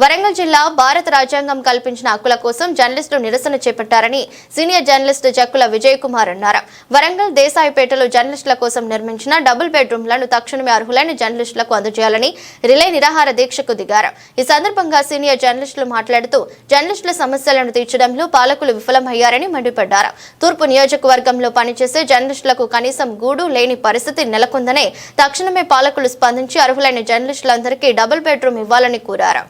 వరంగల్ జిల్లా భారత రాజ్యాంగం కల్పించిన హక్కుల కోసం జర్నలిస్టులు నిరసన చేపట్టారని సీనియర్ జర్నలిస్ట్ జక్కుల విజయ్ కుమార్ అన్నారు. వరంగల్ దేశాయిపేటలో జర్నలిస్టుల కోసం నిర్మించిన డబుల్ బెడ్రూమ్లను తక్షణమే అర్హులైన జర్నలిస్టులకు అందజేయాలని రిలే నిరాహార దీక్షకు దిగారు. ఈ సందర్భంగా సీనియర్ జర్నలిస్టులు మాట్లాడుతూ జర్నలిస్టుల సమస్యలను తీర్చడంలో పాలకులు విఫలమయ్యారని మండిపడ్డారు. తూర్పు నియోజకవర్గంలో పనిచేసే జర్నలిస్టులకు కనీసం గూడు లేని పరిస్థితి నెలకొందనే తక్షణమే పాలకులు స్పందించి అర్హులైన జర్నలిస్టులందరికీ డబుల్ బెడ్రూమ్ ఇవ్వాలని కోరారు.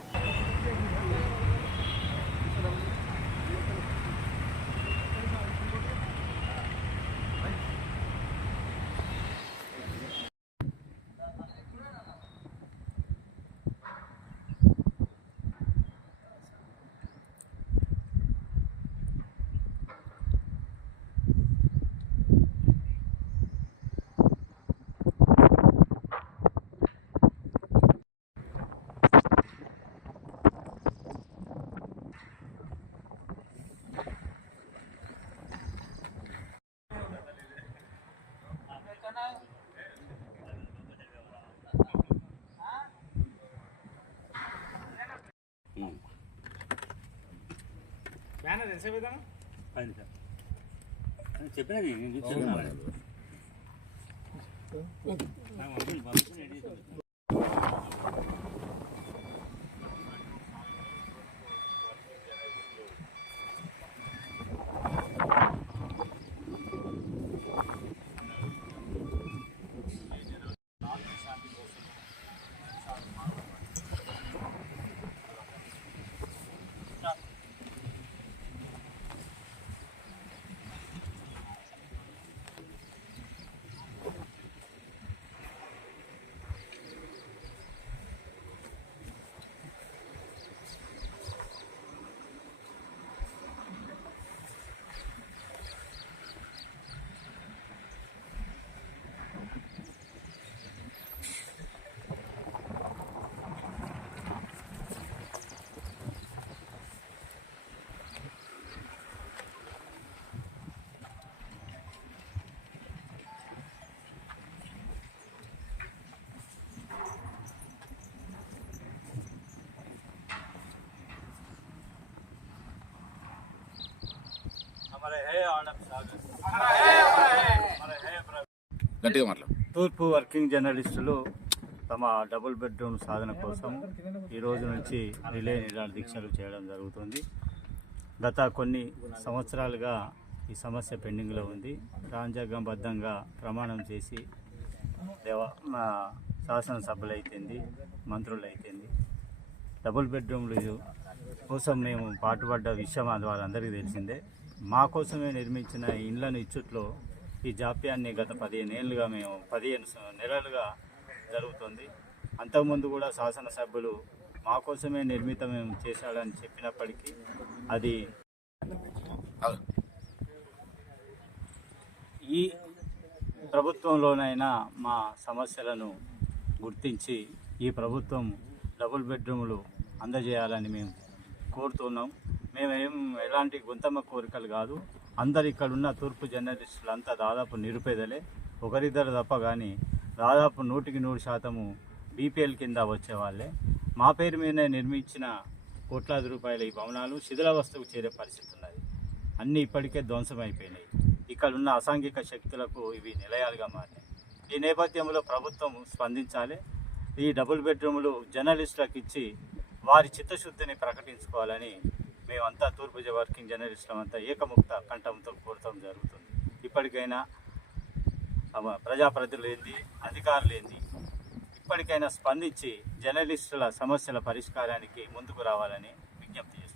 ఎంత విధంగా అది సార్ అది చెప్పినది నేను చెప్తున్నా తూర్పు వర్కింగ్ జర్నలిస్టులు తమ డబుల్ బెడ్రూమ్ సాధన కోసం ఈ రోజు నుంచి రిలే నిరాహార దీక్షలు చేయడం జరుగుతుంది. గత కొన్ని సంవత్సరాలుగా ఈ సమస్య పెండింగ్లో ఉంది. రాజ్యాంగబద్ధంగా ప్రమాణం చేసి దేవ మా అయితేంది మంత్రులు అయితేంది డబుల్ బెడ్రూమ్లు కోసం మేము పాటుపడ్డ విషయం అది వాళ్ళందరికీ తెలిసిందే. మా కోసమే నిర్మించిన ఇండ్లను ఇచ్చుట్లో ఈ జాప్యాన్ని గత పదిహేను ఏళ్ళుగా మేము పదిహేను నెలలుగా జరుగుతుంది. అంతకుముందు కూడా శాసనసభ్యులు మా కోసమే నిర్మితం చేశాడని చెప్పినప్పటికీ అది ఈ ప్రభుత్వంలోనైనా మా సమస్యలను గుర్తించి ఈ ప్రభుత్వం డబుల్ బెడ్రూములు అందజేయాలని మేము కోరుతున్నాం. మేమేం ఎలాంటి గుంతమ్మ కోరికలు కాదు. అందరు ఇక్కడ ఉన్న తూర్పు జర్నలిస్టులు అంతా దాదాపు నిరుపేదలే. ఒకరిద్దరు తప్ప కానీ దాదాపు నూటికి నూరు శాతము బీపీఎల్ కింద వచ్చేవాళ్ళే. మా పేరు మీద నిర్మించిన కోట్లాది రూపాయల ఈ భవనాలు శిథిలావస్థకు చేరే పరిస్థితి ఉన్నది. అన్నీ ఇప్పటికే ధ్వంసమైపోయినాయి. ఇక్కడ ఉన్న అసాంఘిక శక్తులకు ఇవి నిలయాలుగా మారినాయి. ఈ నేపథ్యంలో ప్రభుత్వం స్పందించాలి. ఈ డబుల్ బెడ్రూములు జర్నలిస్టులకు ఇచ్చి వారి చిత్తశుద్ధిని ప్రకటించుకోవాలని మేమంతా తూర్పు వర్కింగ్ జర్నలిస్టులం అంతా ఏకముక్త కంఠంతో కోరటం జరుగుతుంది. ఇప్పటికైనా ప్రజాప్రతినిధులేంది అధికారులేంది ఇప్పటికైనా స్పందించి జర్నలిస్టుల సమస్యల పరిష్కారానికి ముందుకు రావాలని విజ్ఞప్తి చేస్తున్నాం.